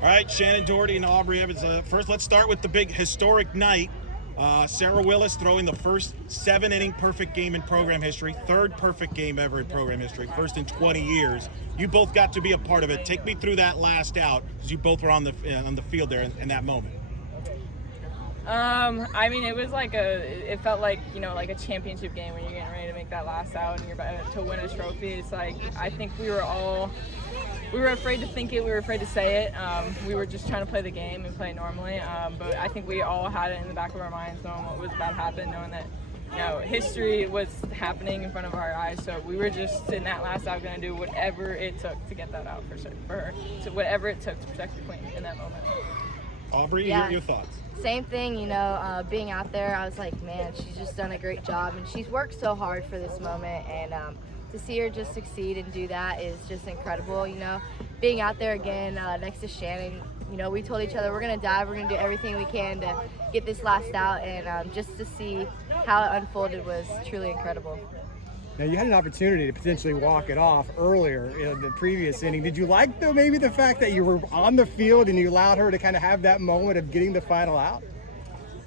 All right, Shannon Doherty and Aubrey Evans. First, let's start with the big historic night. Sarah Willis throwing the first 7-inning perfect game in program history, third perfect game ever in program history, first in 20 years. You both got to be a part of it. Take me through that last out, because you both were on the field there in that moment. I mean, it was it felt like, like a championship game when you're getting ready to make that last out and you're about to win a trophy. It's like, I think we were afraid to think it, we were afraid to say it. We were just trying to play the game and play normally. But I think we all had it in the back of our minds, knowing what was about to happen, knowing that, history was happening in front of our eyes. So we were just in that last out going to do whatever it took to get that out for her, so whatever it took to protect the queen in that moment. Aubrey, your thoughts? Same thing, being out there, I was like, man, she's just done a great job, and she's worked so hard for this moment, and to see her just succeed and do that is just incredible. Being out there again next to Shannon, we told each other we're going to dive, we're going to do everything we can to get this last out, and just to see how it unfolded was truly incredible. Now, you had an opportunity to potentially walk it off earlier in the previous inning. Did you like, maybe the fact that you were on the field and you allowed her to kind of have that moment of getting the final out?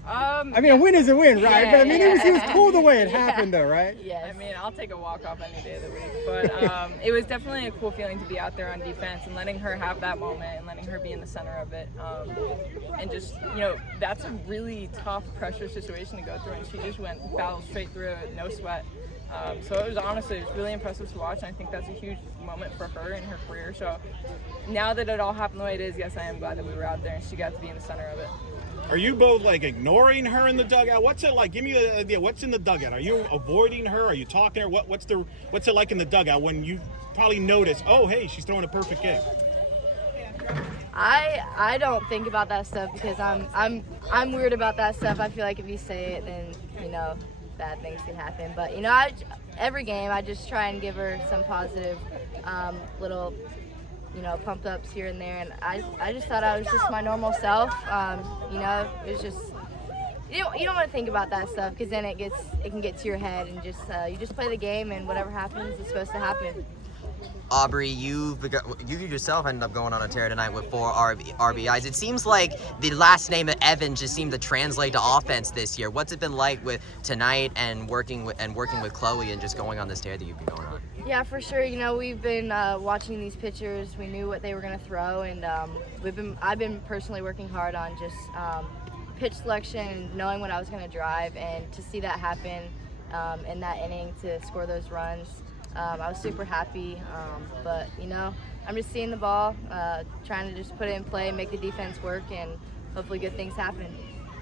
A win is a win, right? Yeah, but it was cool the way it happened, though, right? Yes. I'll take a walk off any day of the week, but it was definitely a cool feeling to be out there on defense and letting her have that moment and letting her be in the center of it. And just, that's a really tough pressure situation to go through, and she just battled straight through it, no sweat. So it was really impressive to watch, and I think that's a huge moment for her in her career. So now that it all happened the way it is, yes, I am glad that we were out there and she got to be in the center of it. Are you both ignoring her in the dugout? What's it like? Give me an idea. What's in the dugout? Are you avoiding her? Are you talking to her? What's it like in the dugout when you probably notice, oh, hey, she's throwing a perfect game? I don't think about that stuff because I'm weird about that stuff. I feel like if you say it, then bad things can happen. But every game I just try and give her some positive little pump ups here and there, and I just thought I was just my normal self. It was just you don't want to think about that stuff because then it can get to your head, and you just play the game, and whatever happens is supposed to happen. Aubrey, you yourself ended up going on a tear tonight with 4 RBIs. It seems like the last name of Evans just seemed to translate to offense this year. What's it been like with tonight and working with Chloe and just going on this tear that you've been going on? Yeah, for sure. We've been watching these pitchers. We knew what they were going to throw, and I've been personally working hard on just pitch selection and knowing what I was going to drive, and to see that happen in that inning to score those runs. I was super happy, but I'm just seeing the ball, trying to just put it in play, make the defense work, and hopefully good things happen.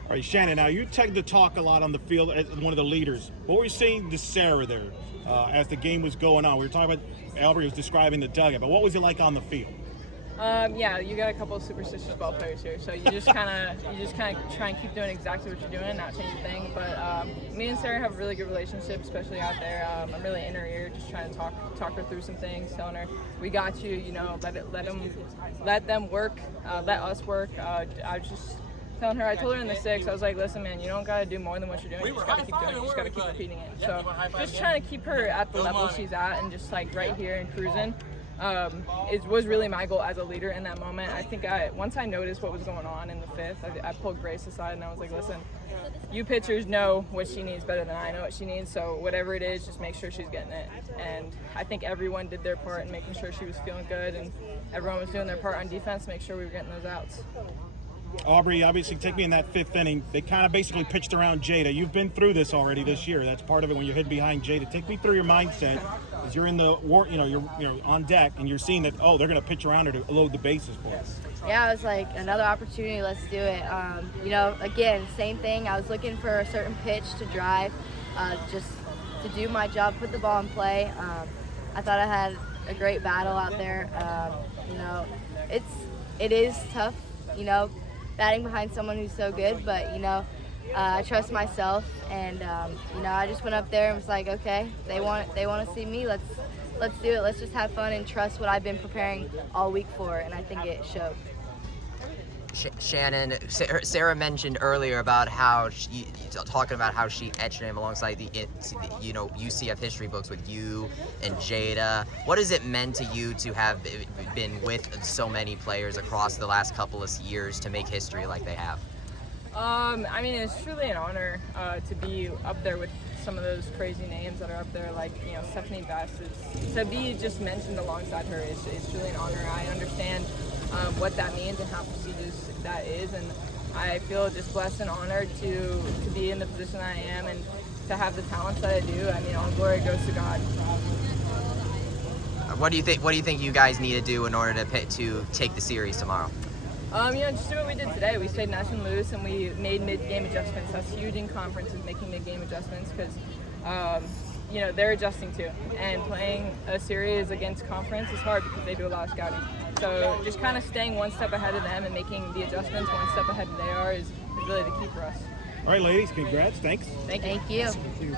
All right, Shannon, now you tend to talk a lot on the field as one of the leaders. What were you saying to Sarah there as the game was going on? We were talking about, Aubrey was describing the dugout, but what was it like on the field? You got a couple of superstitious ball players here, so you just kind of try and keep doing exactly what you're doing, not change a thing. But me and Sarah have a really good relationship, especially out there. I'm really in her ear, just trying to talk her through some things, telling her we got you. Let them work, let us work. I was just telling her, I told her in the 6th, I was like, listen, man, you don't got to do more than what you're doing. You just got to keep doing it. You just got to keep repeating it. So just trying to keep her at the level she's at, and just right here and cruising. It was really my goal as a leader in that moment. I think once I noticed what was going on in the 5th, I pulled Grace aside and I was like, listen, you pitchers know what she needs better than I know what she needs, so whatever it is, just make sure she's getting it. And I think everyone did their part in making sure she was feeling good, and everyone was doing their part on defense to make sure we were getting those outs. Aubrey, obviously, take me in that 5th inning. They kind of basically pitched around Jada. You've been through this already this year. That's part of it when you're hid behind Jada. Take me through your mindset as you're in the war. You're on deck and you're seeing that they're going to pitch around her to load the bases for us. Yeah, I was like, another opportunity. Let's do it. Again, same thing. I was looking for a certain pitch to drive, just to do my job, put the ball in play. I thought I had a great battle out there. It is tough. Batting behind someone who's so good, but I trust myself, and I just went up there and was like, okay, they want to see me. Let's do it. Let's just have fun and trust what I've been preparing all week for, and I think it showed. Shannon, Sarah mentioned earlier about how talking about how she etched him alongside the UCF history books with you and Jada. What has it meant to you to have been with so many players across the last couple of years to make history like they have? I mean, it's truly an honor to be up there with some of those crazy names that are up there, like, you know, Stephanie Best. To be just mentioned alongside her is truly an honor. I understand what that means and how prestigious that is, and I feel just blessed and honored to be in the position I am and to have the talents that I do. I mean, all glory goes to God. What do you think you guys need to do in order to take the series tomorrow? Just do what we did today. We stayed nice and loose, and we made mid-game adjustments. That's huge in conference, is making mid-game adjustments, because they're adjusting too. And playing a series against conference is hard because they do a lot of scouting. So just kind of staying one step ahead of them and making the adjustments one step ahead of they are is really the key for us. All right, ladies, congrats. Thanks. Thank you. Thank you.